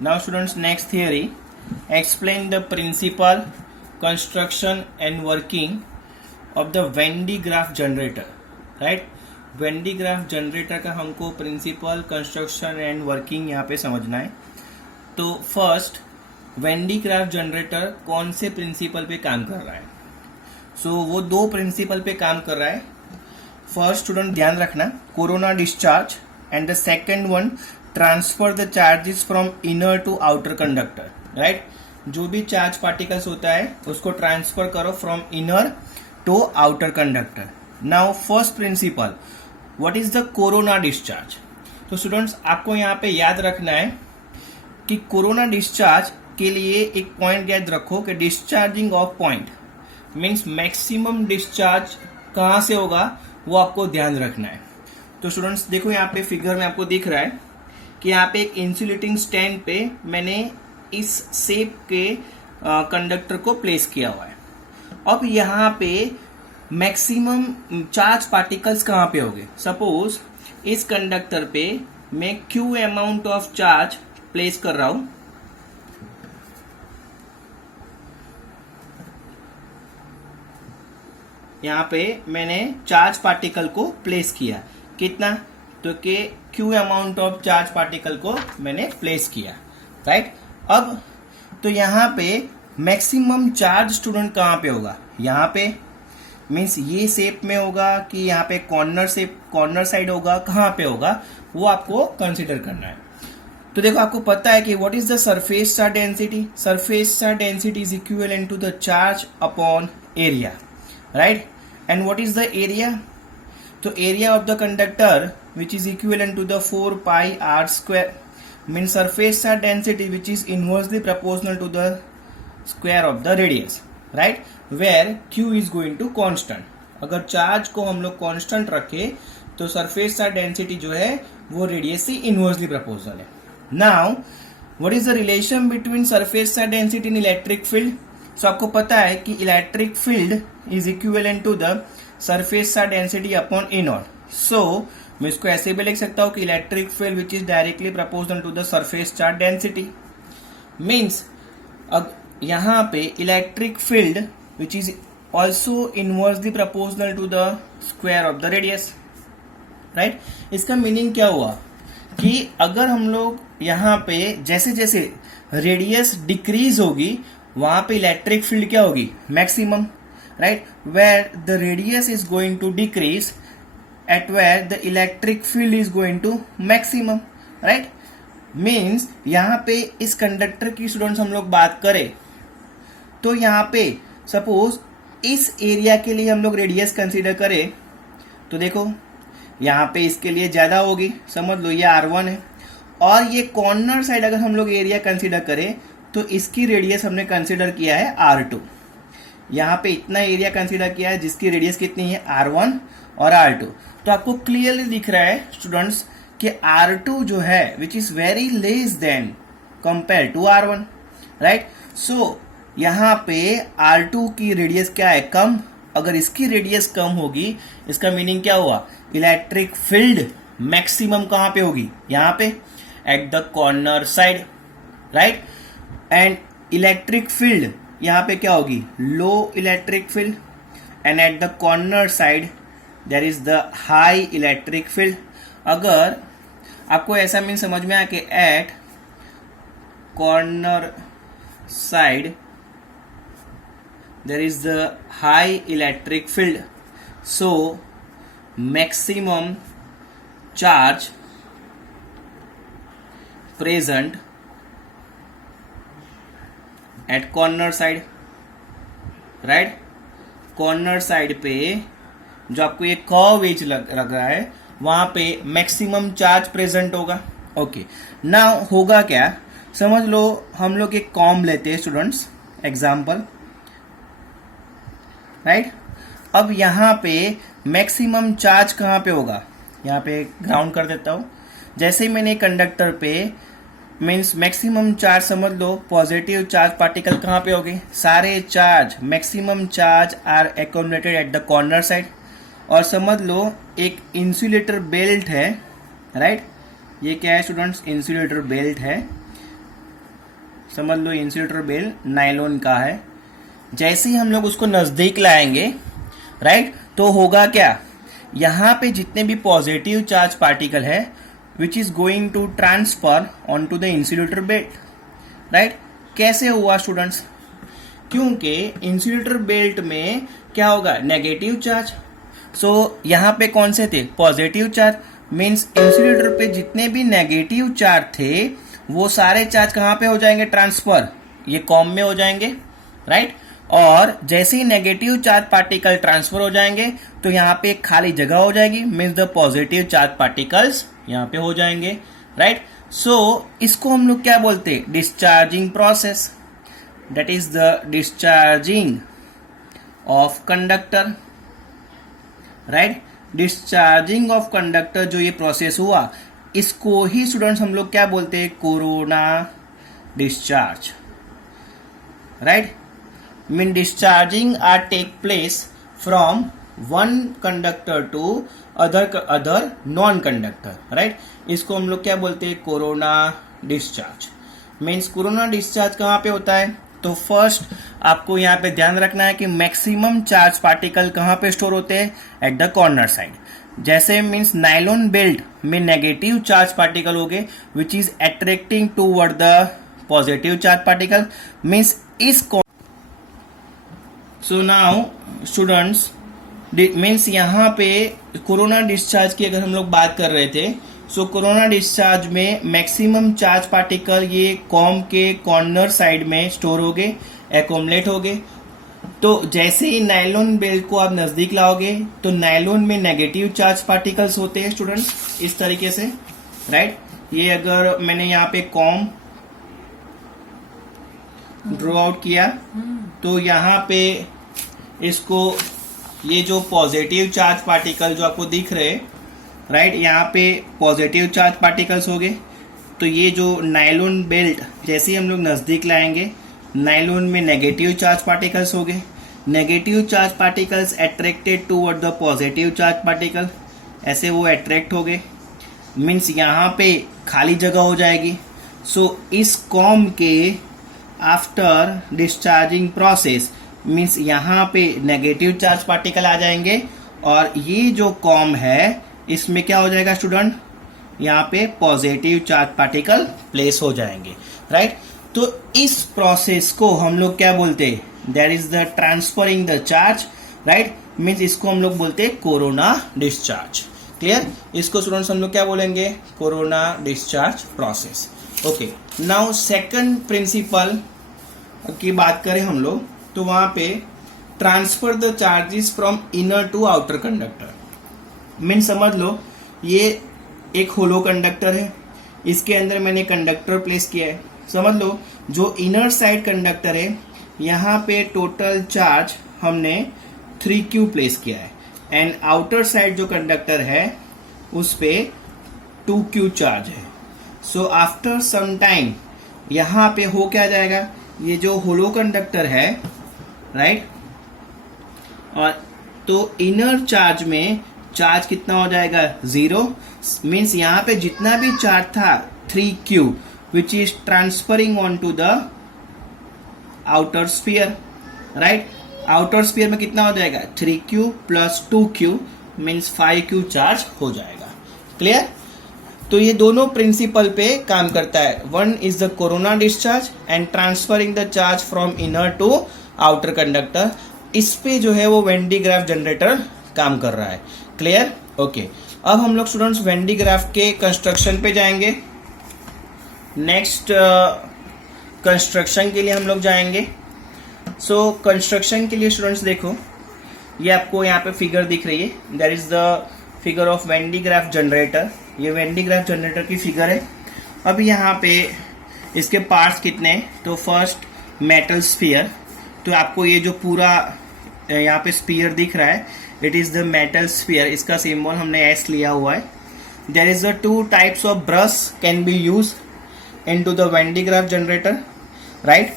Now students, next theory, explain the principle, construction and working of the Venn diagram generator. Right? Venn diagram generator का हमको principal, construction and working यहाँ पे समझना है. तो first, when digraph generator कौन से प्रिंसिपल पे काम कर रहा है? वो दो प्रिंसिपल पे काम कर रहा है. फर्स्ट स्टूडेंट ध्यान रखना, corona discharge, and the second one transfer the charges from inner to outer conductor. Right? जो भी चार्ज पार्टिकल्स होता है उसको ट्रांसफर करो from inner to outer conductor. Now first principle, what is the corona discharge? तो students आपको यहाँ पे याद रखना है कि कोरोना डिस्चार्ज के लिए एक पॉइंट याद रखो कि discharging of point means maximum discharge कहाँ से होगा वो आपको ध्यान रखना है. तो स्टूडेंट्स देखो यहाँ पे फिगर में आपको दिख रहा है कि यहाँ पे एक इंसुलेटिंग स्टैंड पे मैंने इस शेप के कंडक्टर को प्लेस किया हुआ है. अब यहाँ पे मैक्सिमम चार्ज पार्टिकल्स कहाँ पे होंगे? सपोज इस कंडक्टर पे मैं Q amount of charge place कर रहा हूं. यहां पे मैंने चार्ज पार्टिकल को प्लेस किया. कितना? तो के Q amount of charge particle को मैंने प्लेस किया. राइट? अब तो यहां पे मैक्सिमम चार्ज स्टूडेंट कहां पे होगा? यहां पे मीन्स ये शेप में होगा कि यहाँ पे कॉर्नर साइड होगा, कहाँ पे होगा वो आपको कंसिडर करना है. तो देखो आपको पता है कि what is the surface charge density? Surface charge density is equivalent to the charge upon area. Right? And what is the area? तो area of the conductor which is equivalent to the 4 pi R square means surface charge density which is inversely proportional to the square of the radius. Right? Where Q is going to constant. अगर charge को हम लोग constant रखे तो surface charge density जो है वो radius से इनवर्सली प्रोपोर्शनल है. Now what is the relation between surface charge density in electric field? So आपको पता है कि electric field is equivalent to the surface charge density upon a naught. So मैं इसको ऐसे भी लिख सकता हूं कि electric field which is directly proportional to the surface charge density. Means अब यहाँ पे electric field which is also inversely proportional to the square of the radius. Right? इसका मीनिंग क्या हुआ कि अगर हम लोग यहाँ पे जैसे जैसे रेडियस डिक्रीज होगी वहां पे इलेक्ट्रिक फील्ड क्या होगी? Maximum. Right? Where the radius is going to decrease at where the electric field is going to maximum. Right? Means यहाँ पे इस कंडक्टर की स्टूडेंट्स हम लोग बात करें तो यहाँ पे सपोज इस एरिया के लिए हम लोग रेडियस कंसीडर करें तो देखो यहाँ पे इसके लिए ज्यादा होगी, समझ लो ये R1 है. और ये कॉर्नर साइड अगर हम लोग एरिया कंसीडर करें तो इसकी रेडियस हमने कंसीडर किया है R2. यहाँ पे इतना एरिया कंसीडर किया है जिसकी रेडियस कितनी है? R1 और R2. तो आपको क्लियरली दिख रहा है स्टूडेंट्स कि R2 जो है which is very less than compare to R1. Right? So यहाँ पे R2 की रेडियस क्या है? कम. अगर इसकी रेडियस कम होगी इसका मीनिंग क्या हुआ? इलेक्ट्रिक फील्ड मैक्सिमम कहां पे होगी? यहाँ पे at the corner side. Right? And electric field यहाँ पे क्या होगी? Low electric field. And at the corner side there is the high electric field. अगर आपको ऐसा मीन समझ में आया कि at corner side there is the high electric field, so maximum charge present at corner side. right? corner side पे जो आपको ये कर्व एज लग रहा है वहां पे मैक्सिमम चार्ज प्रेजेंट होगा. ओके, नाउ होगा क्या? समझ लो हम लोग एक कॉम्ब लेते हैं स्टूडेंट्स, एग्जाम्पल. राइट? अब यहाँ पे मैक्सिमम चार्ज कहाँ पे होगा? यहाँ पे ग्राउंड कर देता हूं. जैसे ही मैंने कंडक्टर पे मीन्स मैक्सिमम चार्ज समझ लो, पॉजिटिव चार्ज पार्टिकल कहाँ पे होंगे? सारे charge maximum charge are accommodated at the corner side. और समझ लो एक इंसुलेटर बेल्ट है. राइट? ये क्या है स्टूडेंट्स? इंसुलेटर बेल्ट है. समझ लो इंसुलेटर बेल्ट नायलॉन का है। जैसे ही हम लोग उसको नजदीक लाएंगे, राइट, तो होगा क्या, यहाँ पे जितने भी पॉजिटिव चार्ज पार्टिकल है which is going to transfer on to the insulator belt, right. कैसे हुआ स्टूडेंट्स, क्योंकि इंसुलेटर बेल्ट में क्या होगा, नेगेटिव चार्ज। सो यहाँ पे कौन से थे, पॉजिटिव चार्ज, मीन्स इंसुलेटर पे जितने भी नेगेटिव चार्ज थे वो सारे चार्ज कहाँ पे हो जाएंगे, ट्रांसफर, ये कॉम में हो जाएंगे, राइट। और जैसे ही नेगेटिव चार्ज पार्टिकल ट्रांसफर हो जाएंगे तो यहाँ पे एक खाली जगह हो जाएगी, means the positive charge particles यहाँ पे हो जाएंगे, राइट। सो इसको हम लोग क्या बोलते हैं, discharging process, that is the discharging of conductor, right. Discharging of conductor जो ये प्रोसेस हुआ, इसको ही स्टूडेंट्स हम लोग क्या बोलते हैं, corona discharge, right. Mean discharging are take place from one conductor to other non conductor, right. इसको हम लोग क्या बोलते हैं, corona discharge. Means corona discharge कहाँ पे होता है, तो फर्स्ट आपको यहाँ पे ध्यान रखना है कि मैक्सिमम चार्ज पार्टिकल कहाँ पे स्टोर होते हैं, एट द कॉर्नर साइड। जैसे मीन्स नायलॉन बेल्ट में नेगेटिव चार्ज पार्टिकल हो गए which is attracting toward the positive charge particle, means इस सो नाउ स्टूडेंट्स मीन्स यहाँ पे कोरोना डिस्चार्ज की अगर हम लोग बात कर रहे थे, सो कोरोना डिस्चार्ज में मैक्सिमम चार्ज पार्टिकल ये कॉम के कॉर्नर साइड में स्टोर हो गए, एकोमलेट हो गए। तो जैसे ही नायलॉन बेल्ट को आप नजदीक लाओगे तो नायलॉन में नेगेटिव चार्ज पार्टिकल्स होते हैं स्टूडेंट्स, इस तरीके से, राइट। ये अगर मैंने यहाँ पे कॉम ड्रॉ आउट किया तो यहाँ पे इसको ये जो पॉजिटिव चार्ज पार्टिकल जो आपको दिख रहे, राइट, यहाँ पे पॉजिटिव चार्ज पार्टिकल्स हो गए। तो ये जो नायलॉन बेल्ट जैसे ही हम लोग नजदीक लाएंगे, नायलॉन में नेगेटिव चार्ज पार्टिकल्स हो गए, negative charge particles attracted toward the positive charge particle, ऐसे वो अट्रैक्ट हो गए, मीन्स यहाँ पे खाली जगह हो जाएगी। सो इस कॉम के आफ्टर डिस्चार्जिंग प्रोसेस मीन्स यहाँ पे नेगेटिव चार्ज पार्टिकल आ जाएंगे और ये जो कॉम है इसमें क्या हो जाएगा स्टूडेंट, यहाँ पे पॉजिटिव चार्ज पार्टिकल प्लेस हो जाएंगे, राइट। तो इस प्रोसेस को हम लोग क्या बोलते हैं, that is the transferring the charge, right. Means इसको हम लोग बोलते हैं कोरोना डिस्चार्ज। क्लियर, इसको स्टूडेंट्स हम लोग क्या बोलेंगे, corona discharge process. Okay, now second principle की बात करें हम लोग तो वहां पे transfer the charges from inner to outer conductor. Mean समझ लो ये एक होलो कंडक्टर है, इसके अंदर मैंने कंडक्टर प्लेस किया है। समझ लो जो इनर साइड कंडक्टर है यहाँ पे टोटल चार्ज हमने 3Q प्लेस किया है एंड आउटर साइड जो कंडक्टर है उस पे 2Q चार्ज है। सो आफ्टर सम टाइम यहाँ पे हो क्या जाएगा, ये जो होलो कंडक्टर है, राइट, और तो इनर चार्ज में चार्ज कितना हो जाएगा, 0। मीन्स यहाँ पे जितना भी चार्ज था 3Q which is transferring on to the outer sphere, right. Outer sphere में कितना हो जाएगा, 3Q plus 2Q means 5Q charge हो जाएगा। क्लियर, तो ये दोनों प्रिंसिपल पे काम करता है। One is the corona discharge and transferring the charge from inner to outer conductor. इस पे जो है वो वेन डी ग्राफ जनरेटर काम कर रहा है। Clear, okay. अब हम लोग स्टूडेंट्स वेन डी ग्राफ के कंस्ट्रक्शन पे जाएंगे। नेक्स्ट कंस्ट्रक्शन के लिए हम लोग जाएंगे। सो कंस्ट्रक्शन के लिए स्टूडेंट्स देखो, ये आपको यहाँ पे फिगर दिख रही है, that is the figure of when de Graaff generator. ये वेन डी ग्राफ जनरेटर की फिगर है। अब यहाँ पे इसके पार्ट्स कितने, तो फर्स्ट मेटल स्फीयर, तो आपको ये जो पूरा यहाँ पे स्फीयर दिख रहा है it is the metal sphere, इसका सिंबल हमने एस लिया हुआ है। There is the 2 types of brush can be use into the Van de Graaff generator, right.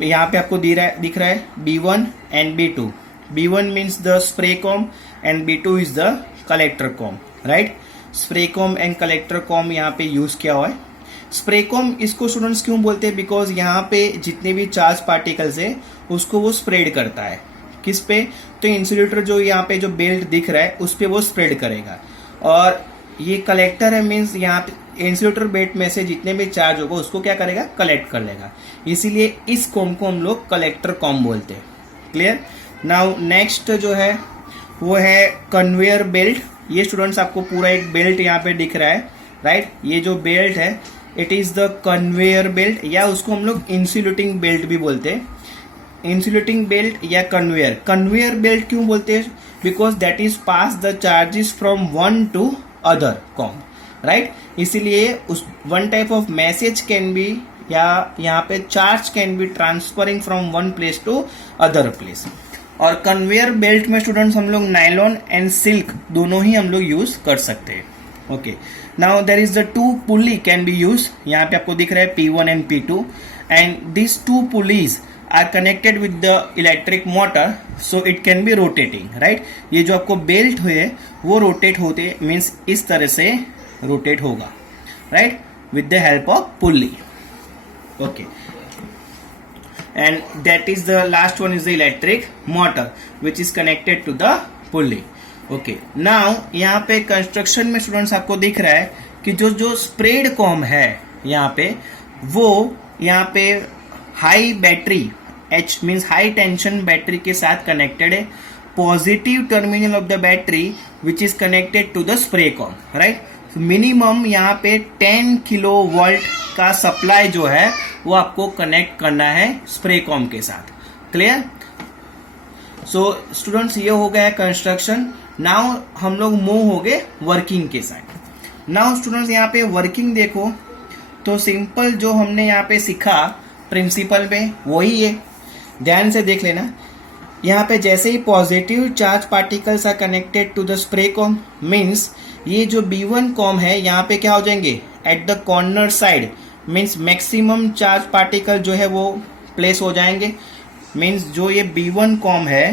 यहाँ पे आपको दिख रहा है B1 and B2। B1 means the spray comb and B2 is the collector comb, right. Spray comb and collector comb यहाँ पे use किया हुआ है। स्प्रे कॉम इसको स्टूडेंट्स क्यों बोलते हैं? बिकॉज यहाँ पे जितने भी चार्ज पार्टिकल्स है उसको वो स्प्रेड करता है। किस पे? तो इंसुलेटर जो यहाँ पे जो बेल्ट दिख रहा है उस पे वो स्प्रेड करेगा। और ये कलेक्टर है, मीन्स यहाँ पे इंसुलेटर बेल्ट में से जितने भी चार्ज होगा उसको क्या करेगा? कलेक्ट कर लेगा। इसीलिए इस कॉम को हम लोग कलेक्टर कॉम बोलते हैं। क्लियर? नाउ नेक्स्ट जो है वो है कन्वेयर बेल्ट। ये स्टूडेंट्स आपको पूरा एक बेल्ट यहाँ पे दिख रहा है, राइट? ये जो बेल्ट है it is the conveyor belt, या उसको हम लोग इंसुलेटिंग बेल्ट भी बोलते हैं। इंसुलेटिंग बेल्ट या कन्वेयर। कन्वेयर बेल्ट क्यों बोलते हैं? Because that is pass the charges from one to other comb, right? इसीलिए उस one type of message can be, या यहाँ पे charge can be transferring from one place to other place. और conveyor belt में स्टूडेंट्स हम लोग nylon and silk दोनों ही हम लोग यूज कर सकते हैं। Okay, now there is the two pulley can be use. यहाँ पे आपको दिख रहा है P1 and P2, and this two pulleys are connected with the electric motor, so it can be rotating, right? ये जो आपको बेल्ट हुए वो रोटेट होते, मीन्स इस तरह से रोटेट होगा, right? With the help of pulley. Okay, and that is the last one is the electric motor which is connected to the pulley. Okay, now यहाँ पे कंस्ट्रक्शन में स्टूडेंट्स आपको दिख रहा है कि जो जो स्प्रेड कॉम है यहाँ पे, वो यहाँ पे high battery, H means high tension battery के साथ कनेक्टेड है। Positive terminal of the battery which is connected to the spray comb, right? Minimum यहाँ पे 10 किलो वोल्ट का सप्लाई जो है वो आपको कनेक्ट करना है स्प्रे कॉम के साथ। क्लियर? सो स्टूडेंट्स ये हो गया है कंस्ट्रक्शन। नाउ हम लोग मूव हो गए वर्किंग के साइड। नाउ स्टूडेंट्स यहाँ पे वर्किंग देखो तो सिंपल जो हमने यहाँ पे सीखा प्रिंसिपल में वही है, ध्यान से देख लेना। यहाँ पे जैसे ही positive charge particles are connected to the spray comb, means ये जो B1 कॉम है यहाँ पे क्या हो जाएंगे? Eight the corner side, means maximum charge particle जो है वो प्लेस हो जाएंगे। मीन्स जो ये B1 कॉम है,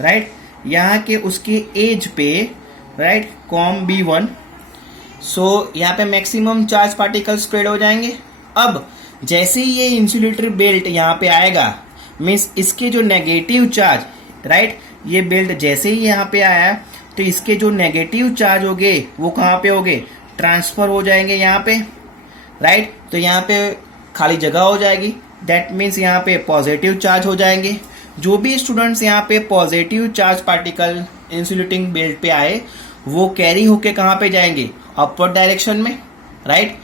राइट, यहाँ के उसके एज पे, राइट, कॉम B1, सो यहाँ पे मैक्सिमम चार्ज पार्टिकल स्प्रेड हो जाएंगे। अब जैसे ही ये इंसुलेटर बेल्ट यहाँ पे आएगा, मीन्स इसके जो नेगेटिव चार्ज, राइट, ये बेल्ट जैसे ही यहाँ पे आया तो इसके जो नेगेटिव चार्ज हो गए वो कहाँ पे हो गए? ट्रांसफर हो जाएंगे यहाँ पे, राइट? तो यहाँ पे खाली जगह हो जाएगी, दैट मीन्स यहाँ पे पॉजिटिव चार्ज हो जाएंगे। जो भी स्टूडेंट्स यहाँ पे positive charge particle insulating belt पे आए वो कैरी होके कहाँ पे जाएंगे? अपवर्ड डायरेक्शन में, राइट?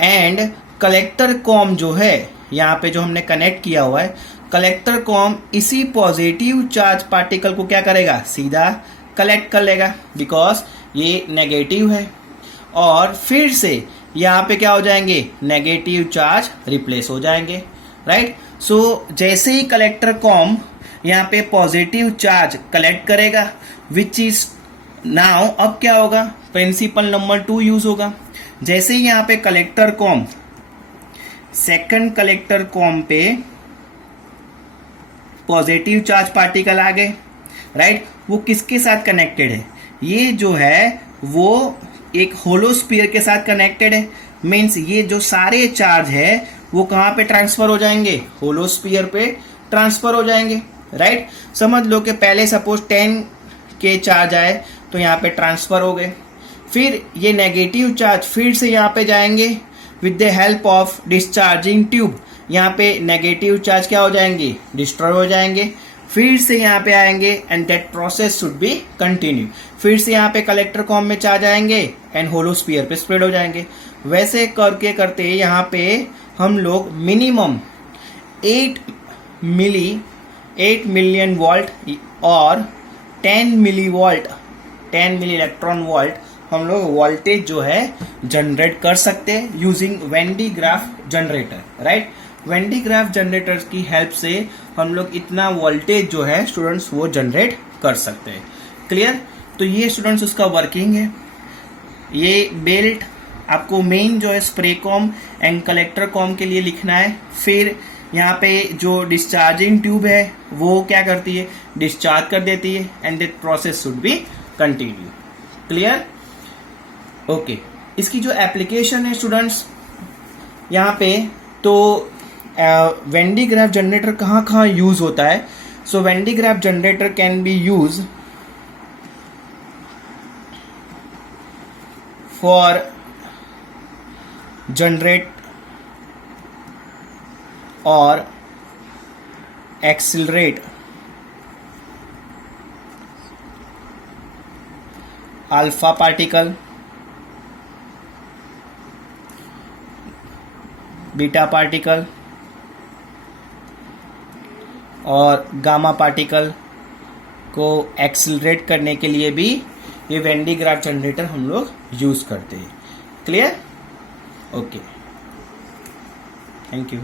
एंड कलेक्टर कॉम जो है यहाँ पे जो हमने कनेक्ट किया हुआ है, कलेक्टर कॉम इसी पॉजिटिव चार्ज पार्टिकल को क्या करेगा? सीधा कलेक्ट कर लेगा, बिकॉज ये नेगेटिव है। और फिर से यहाँ पे क्या हो जाएंगे? नेगेटिव चार्ज रिप्लेस हो जाएंगे, राइट? सो जैसे ही कलेक्टर कॉम यहाँ पे पॉजिटिव चार्ज कलेक्ट करेगा, विच इज नाउ, अब क्या होगा? प्रिंसिपल नंबर 2 यूज होगा। जैसे ही यहाँ पे collector com, second collector com पे पॉजिटिव चार्ज पार्टिकल आ गए, राइट? वो किसके साथ कनेक्टेड है? ये जो है वो एक होलो स्फीयर के साथ कनेक्टेड है। मीन्स ये जो सारे चार्ज है वो कहाँ पे ट्रांसफर हो जाएंगे? होलो स्फीयर पे ट्रांसफर हो जाएंगे, राइट? समझ लो कि पहले सपोज 10 के चार्ज आए तो यहाँ पे ट्रांसफर हो गए, फिर ये नेगेटिव चार्ज फिर से यहाँ पे जाएंगे with the help of discharging tube. यहाँ पे नेगेटिव चार्ज क्या हो जाएंगे? डिस्ट्रॉय हो जाएंगे, फिर से यहाँ पे आएंगे and that process should be continue. फिर से यहाँ पे कलेक्टर कॉम में चार्ज आएंगे एंड होलो स्फीयर पे स्प्रेड हो जाएंगे। वैसे करके करते यहाँ पे हम लोग मिनिमम 8 मिलियन वोल्ट और 10 मिली इलेक्ट्रॉन वोल्ट हम लोग वोल्टेज जो है जनरेट कर सकते हैं using when de Graaff generator, right? When de Graaff generator की हेल्प से हम लोग इतना वोल्टेज जो है स्टूडेंट्स वो जनरेट कर सकते हैं। क्लियर? तो ये स्टूडेंट्स उसका वर्किंग है। ये बेल्ट आपको मेन जो है spray comb and collector com के लिए लिखना है। फिर यहाँ पे जो डिस्चार्जिंग ट्यूब है वो क्या करती है? डिस्चार्ज कर देती है and that process should be continue. Clear? Okay, इसकी जो एप्लीकेशन है स्टूडेंट्स यहाँ पे, तो वेन डी ग्राफ जनरेटर कहाँ कहाँ यूज होता है? So when de Graaff generator can be use for generate और accelerate alpha particle, beta particle और गामा पार्टिकल को एक्सिलरेट करने के लिए भी ये वेन डी ग्राफ जनरेटर हम लोग यूज करते हैं। क्लियर? Okay, thank you.